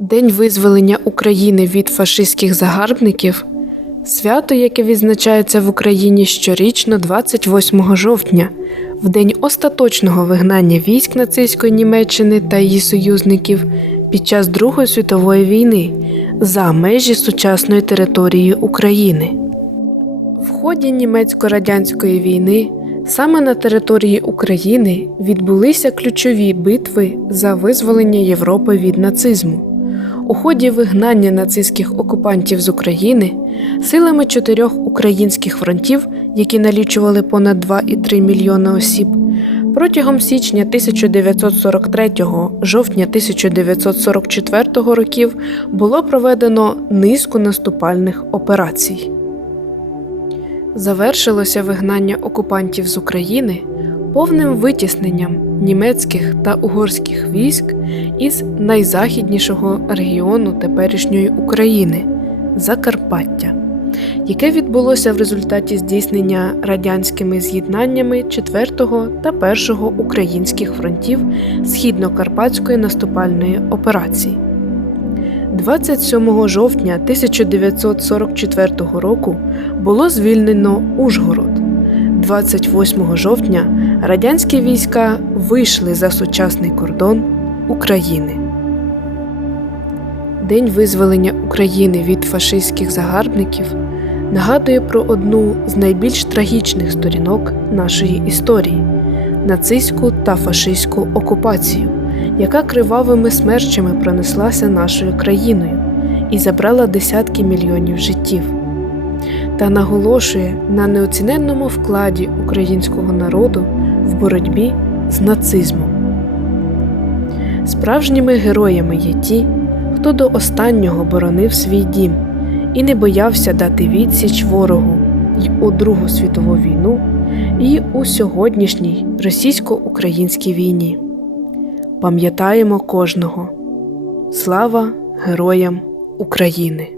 День визволення України від фашистських загарбників свято, яке відзначається в Україні щорічно 28 жовтня, в день остаточного вигнання військ нацистської Німеччини та її союзників під час Другої світової війни за межі сучасної території України. В ході німецько-радянської війни саме на території України відбулися ключові битви за визволення Європи від нацизму. У ході вигнання нацистських окупантів з України силами чотирьох українських фронтів, які налічували понад 2,3 мільйони осіб, протягом січня 1943 жовтня 1944 років було проведено низку наступальних операцій. Завершилося вигнання окупантів з України повним витісненням німецьких та угорських військ із найзахіднішого регіону теперішньої України Закарпаття, яке відбулося в результаті здійснення радянськими з'єднаннями 4-го та 1-го українських фронтів Східно-Карпатської наступальної операції. 27 жовтня 1944 року було звільнено Ужгород. 28 жовтня радянські війська вийшли за сучасний кордон України. День визволення України від фашистських загарбників нагадує про одну з найбільш трагічних сторінок нашої історії нацистську та фашистську окупацію, яка кривавими смерчами пронеслася нашою країною і забрала десятки мільйонів життів та наголошує на неоціненному вкладі українського народу в боротьбі з нацизмом. Справжніми героями є ті, хто до останнього боронив свій дім і не боявся дати відсіч ворогу й у Другу світову війну, і у сьогоднішній російсько-українській війні. Пам'ятаємо кожного. Слава героям України!